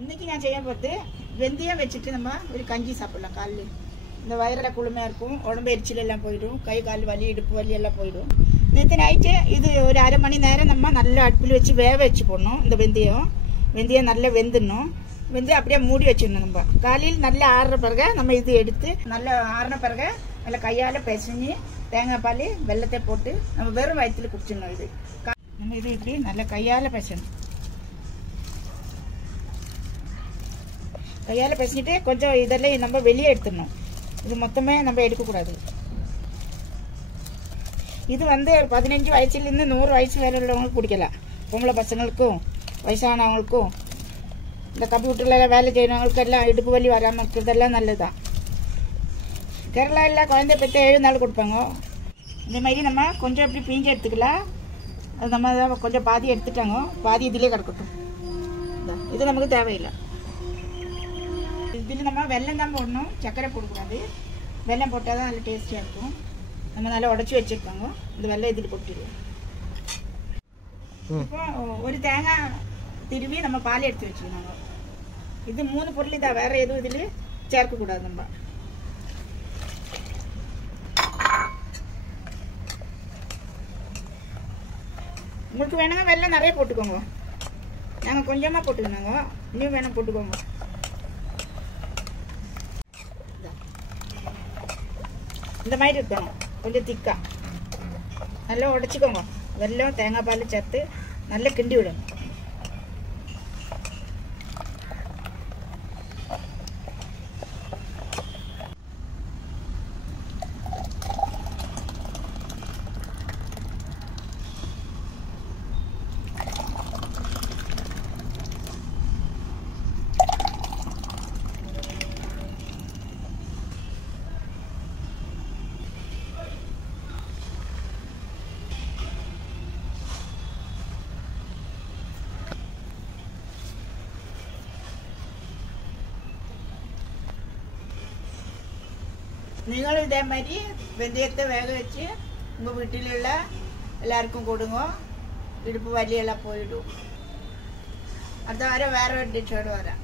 இன்னைக்கு நான் செய்ய போது வெந்தயம் வச்சுட்டு நம்ம ஒரு கஞ்சி சாப்பிடலாம். காலையில் இந்த வயிறில் குளுமையாக இருக்கும், உடம்பு எரிச்சல் எல்லாம் போயிடும், கை கால் வலி இடுப்பு வலி எல்லாம் போயிடும். நேற்று நைட்டு இது ஒரு அரை மணி நேரம் நம்ம நல்லா அடுப்பில் வச்சு வேக வச்சு போடணும். இந்த வெந்தயம் நல்லா வெந்துடணும். வெந்து அப்படியே மூடி வச்சிடணும். நம்ம காலையில் நல்லா ஆறுற பிறகு நம்ம இது எடுத்து நல்லா ஆறின பிறகு நல்லா கையால் பிசைஞ்சு தேங்காய் பால் வெல்லத்தை போட்டு நம்ம வெறும் வயிற்றுல குடிச்சிடணும். இது நம்ம இது இப்படி நல்லா கையால் பிசையணும். கையால் பிசைஞ்சிட்டு கொஞ்சம் இதெல்லாம் நம்ம வெளியே எடுத்துடணும். இது மொத்தமே நம்ம எடுக்கக்கூடாது. இது வந்து 15 வயசுலேருந்து 100 வயசு வேலை உள்ளவங்களுக்கு குடிக்கலாம். பொம்பளை பசங்களுக்கும் வயசானவங்களுக்கும் இந்த கம்ப்யூட்டரில் வேலை செய்கிறவங்களுக்கு எல்லாம் இடுப்பு வலி வராமல் இருக்கிறதெல்லாம் நல்லது தான். கேரளாவில் குழந்தை பெற்று 7 நாள் கொடுப்பாங்க. இந்த மாதிரி நம்ம கொஞ்சம் இப்படி பீஞ்சு எடுத்துக்கலாம். அது நம்ம கொஞ்சம் பாதி எடுத்துட்டாங்க, பாதி இதிலே கிடக்கட்டும். இது நமக்கு தேவையில்லை. இதில் நம்ம வெல்லம் தான் போடணும், சர்க்கரை போடக்கூடாது. வெல்லம் போட்டால் தான் நல்ல டேஸ்டியாக இருக்கும். நம்ம நல்லா உடச்சி வச்சுருக்காங்க. இந்த வெல்லம் இதில் போட்டுடுவோம். இப்போ ஒரு தேங்காய் திருவி நம்ம பால் எடுத்து வச்சுக்கோங்க. இது 3 பொருள் தான், வேறு எதுவும் இதில் சேர்க்கக்கூடாது. நம்ம உங்களுக்கு வேணுங்க வெல்லம் நிறைய போட்டுக்கோங்க. நாங்கள் கொஞ்சமாக போட்டுக்கோங்க, இன்னும் வேணும் போட்டுக்கோங்க. இந்த மாதிரி இருக்கணும், கொஞ்சம் திக்கா நல்லா உடச்சிக்கோங்க. வெல்லம் தேங்காய் பால் சேர்த்து நல்லா கிண்டி விடணும். நீங்களும் இதே மாதிரி வெந்தயத்தை வேக வச்சு உங்கள் வீட்டில் உள்ள எல்லாருக்கும் கொடுங்க. இடுப்பு வலி எல்லாம் போயிடும். அடுத்த வாரம் வேற ஒரு டிஷ்ஷோடு வரேன்.